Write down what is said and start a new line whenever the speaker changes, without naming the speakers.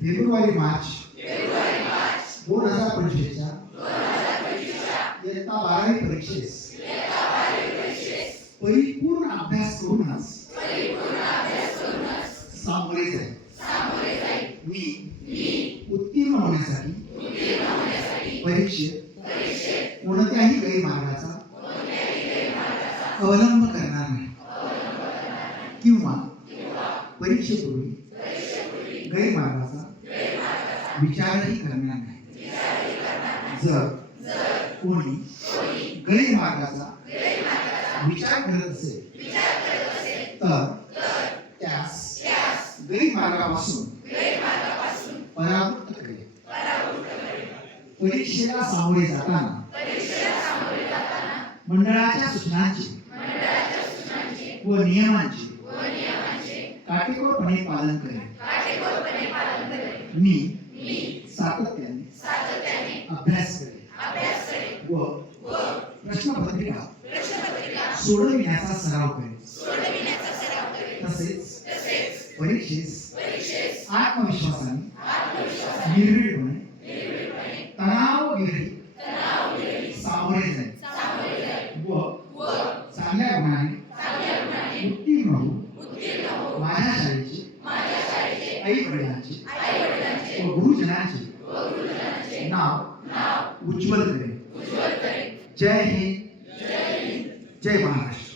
February March. दोन हजार पंचवीसच्या इयत्ता बारावी परीक्षेस. परिपूर्ण अभ्यास करूनच सामोरे जाईल मी उत्तीर्ण होण्यासाठी परीक्षेत कोणत्याही गैरमार्गाचा अवलंब करणार नाही. किंवा परीक्षेपूर्वी गैरमार्गाचा विचारही करणार नाही. जर कोणी गैरमार्गाचा विचार करत असेल तर त्यास गैरमार्गापासून परावृत्त करेल. परीक्षेला सामोरे जाताना मंडळाच्या सूचनांची व नियमांची काटेकोरपणे पालन करेल मी सातत्याने अभ्यास करेल व प्रश्नपत्रिका सोडविण्याचा सराव करेल तसेच परीक्षेस आत्मविश्वासाने निर्भीडपणे तणावविरहित सामोरे जाईल व चांगल्या गुणाने माझ्या शाळेचे आई वडिलांचे व गुरुजनांचे नाव उज्ज्वल करे जय हिंद. जय महाराष्ट्र.